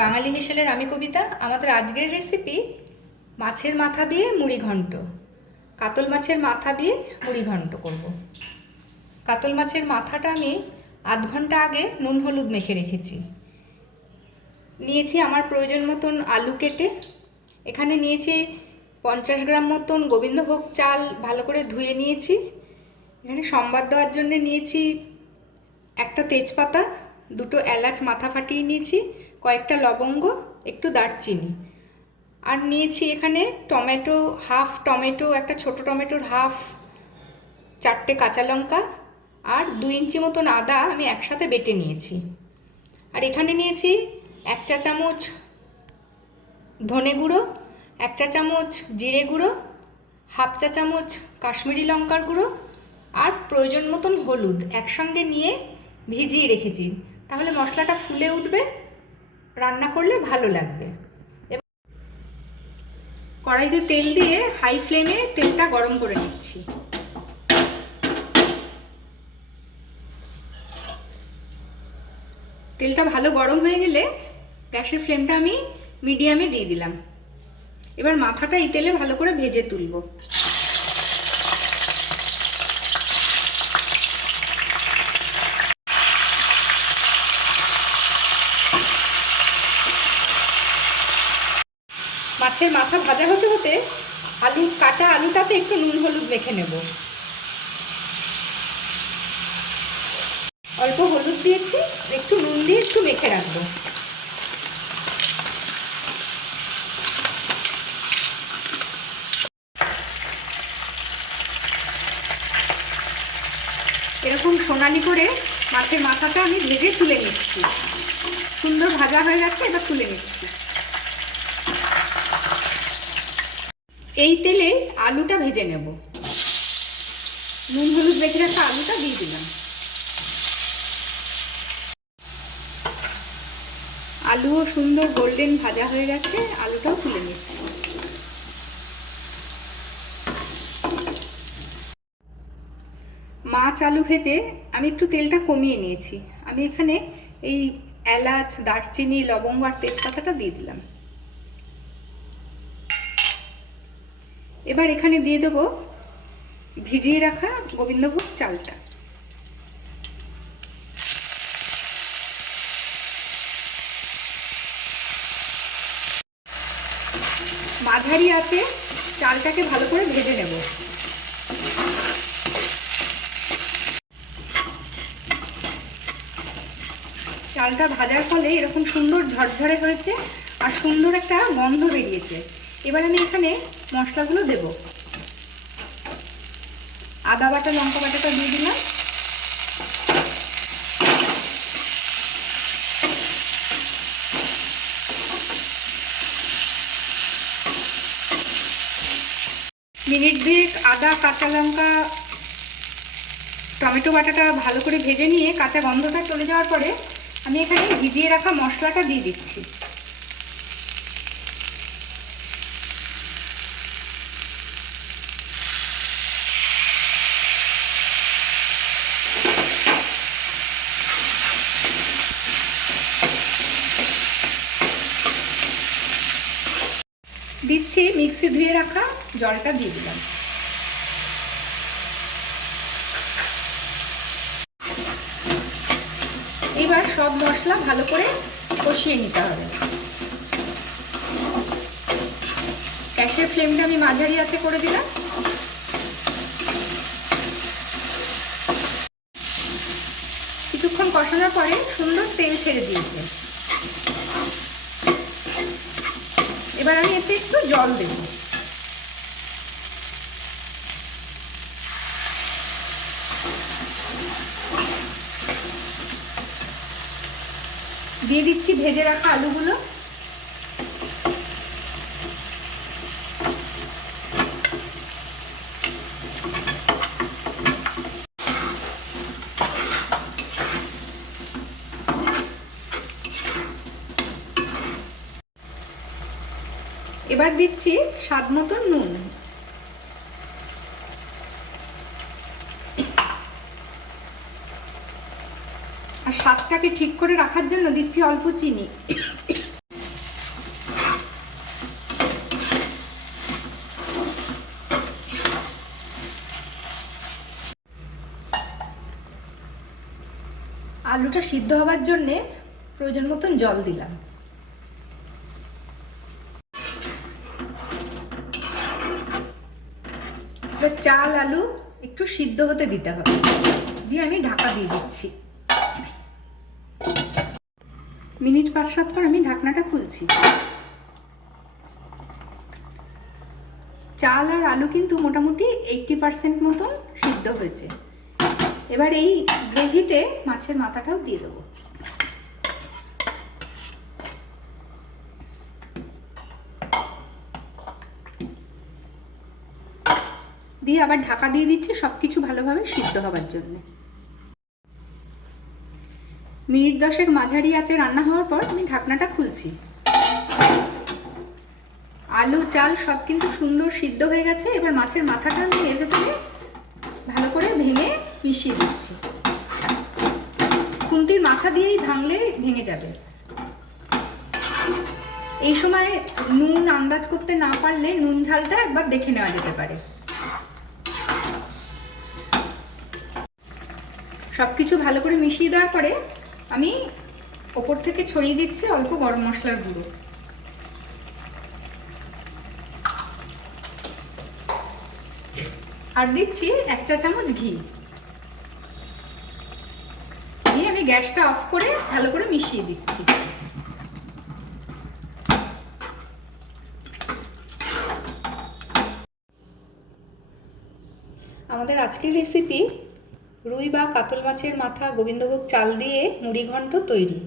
বাঙালি হেসেলের আমি কবিতা। আমাদের আজকের রেসিপি মাছের মাথা দিয়ে মুড়ি ঘন্ট। কাতল মাছের মাথা দিয়ে মুড়ি ঘন্ট করব। কাতল মাছের মাথাটা আমি আধ ঘন্টা আগে নুন হলুদ মেখে রেখেছি। নিয়েছি আমার প্রয়োজন মতন আলু কেটে। এখানে নিয়েছি 50 গ্রাম মতন গোবিন্দভোগ চাল, ভালো করে ধুয়ে নিয়েছি। এখানে সম্বাদ দেওয়ার জন্য নিয়েছি একটা তেজপাতা, দুটো এলাচ মাথা ফাটিয়ে নিয়েছি, কয়েকটা লবঙ্গ, একটু দারচিনি। আর নিয়েছি এখানে টমেটো, হাফ টমেটো, একটা ছোট টমেটোর হাফ, 4টে কাঁচা লঙ্কা আর 2 ইঞ্চি মতন আদা আমি একসাথে বেটে নিয়েছি। আর এখানে নিয়েছি 1 চা চামচ ধনে গুঁড়ো, 1 চা চামচ জিরে গুঁড়ো, হাফ চা চামচ কাশ্মীরি লঙ্কার গুঁড়ো আর প্রয়োজন মতন হলুদ একসঙ্গে নিয়ে ভিজিয়ে রেখেছি। তাহলে মশলাটা ফুলে উঠবে, রান্না করলে ভালো লাগবে। কড়াইতে তেল দিয়ে হাই ফ্লেমে তেলটা গরম করে নিচ্ছি। তেলটা ভালো গরম হয়ে গেলে গ্যাসের ফ্লেমটা আমি মিডিয়ামে দিয়ে দিলাম। এবার মাথাটা এই তেলে ভালো করে ভেজে তুলব। মাছের মাথা ভাজা হতে হতে কাটা আলুটাতে একটু নুন হলুদ মেখে নেব। অল্প হলুদ দিয়েছি, একটু নুন দিয়ে একটু মেখে রাখবো। এরকম সোনালি করে মাছের মাথাটা আমি ভেজে তুলে নিচ্ছি। সুন্দর ভাজা হয়ে গেছে, এবার তুলে নিচ্ছি। এই তেলে আলুটা ভেজে নেব। নুন হলুদ মেখে রাখা আলুটা দিয়ে দিলাম। আলুও সুন্দর গোল্ডেন ভাজা হয়ে গেছে, আলুটাও তুলে নিচ্ছি। মাছ আলু ভেজে আমি একটু তেলটা কমিয়ে নিয়েছি। আমি এখানে এই এলাচ, দারচিনি, লবঙ্গ আর তেজপাতাটা দিয়ে দিলাম। এবার এখানে দিয়ে দেব ভিজিয়ে রাখা গোবিন্দভোগ চালটা। মাঝারি আছে চালটাকে ভালো করে ভেজে নেব। চালটা ভাজার ফলে এরকম সুন্দর ঝরঝরে হয়েছে আর সুন্দর একটা গন্ধ বেরিয়েছে। এবার আমি এখানে মশলাগুলো দেব। আদা বাটা, লঙ্কা বাটাটা দিয়ে দিলাম। মিনিট 2 আদা, কাঁচা লঙ্কা, টমেটো বাটাটা ভালো করে ভেজে নিয়ে কাঁচা গন্ধটা চলে যাওয়ার পরে আমি এখানে ভিজিয়ে রাখা মশলাটা দিয়ে দিচ্ছি। দিচ্ছি মিক্সি ধুয়ে রাখা জলটা দিয়ে দিলাম। এবার সব মশলা ভালো করে কষিয়ে নিতে হবে। গ্যাসের ফ্লেমটা আমি মাঝারি আঁচে করে দিলাম। কিছুক্ষণ কষানোর পরে সুন্দর তেল ছেড়ে দিয়েছে। এবার আমি এতে একটু জল দেব। দিয়ে দিচ্ছি ভেজে রাখা আলুগুলো। এবার দিচ্ছি স্বাদ মতো নুন। আর স্বাদটাকে ঠিক করে রাখার জন্য দিচ্ছি অল্প চিনি। আলুটা সিদ্ধ হওয়ার জন্যে প্রয়োজন মতন জল দিলাম। এবার চাল আলু একটু সিদ্ধ হতে দিতে হবে, দিয়ে আমি ঢাকা দিয়ে দিচ্ছি। মিনিট 5-7 পর আমি ঢাকনাটা খুলছি। চাল আর আলু কিন্তু মোটামুটি 80% মতন সিদ্ধ হয়েছে। এবার এই গ্রেভিতে মাছের মাথাটাও দিয়ে দেবো। দিয়ে আবার ঢাকা দিয়ে দিচ্ছি সবকিছু ভালোভাবে সিদ্ধ হবার জন্য। মিনিট 10 মাঝারি আঁচে রান্না হওয়ার পর আমি ঢাকনাটা খুলছি। আলু চাল সব কিন্তু সুন্দর সিদ্ধ হয়ে গেছে। এবার মাছের মাথাটা আমি এর ভেতরে ভালো করে ভেঙে মিশিয়ে দিচ্ছি। খুন্তির মাথা দিয়েই ভাঙলে ভেঙে যাবে। এই সময় নুন আন্দাজ করতে না পারলে নুন ঝালটা একবার দেখে নেওয়া যেতে পারে। সবকিছু ভালো করে মিশিয়ে দেওয়ার পরে আমি ওপর থেকে ছড়িয়ে দিচ্ছি অল্প গরম মশলার গুঁড়ো। আর দিচ্ছি 1 চা চামচ ঘি। দিয়ে আমি গ্যাসটা অফ করে ভালো করে মিশিয়ে দিচ্ছি। আমাদের আজকের রেসিপি রুই বা কাতল মাছের মাথা গোবিন্দভোগ চাল দিয়ে মুড়ি ঘন্ট তৈরি।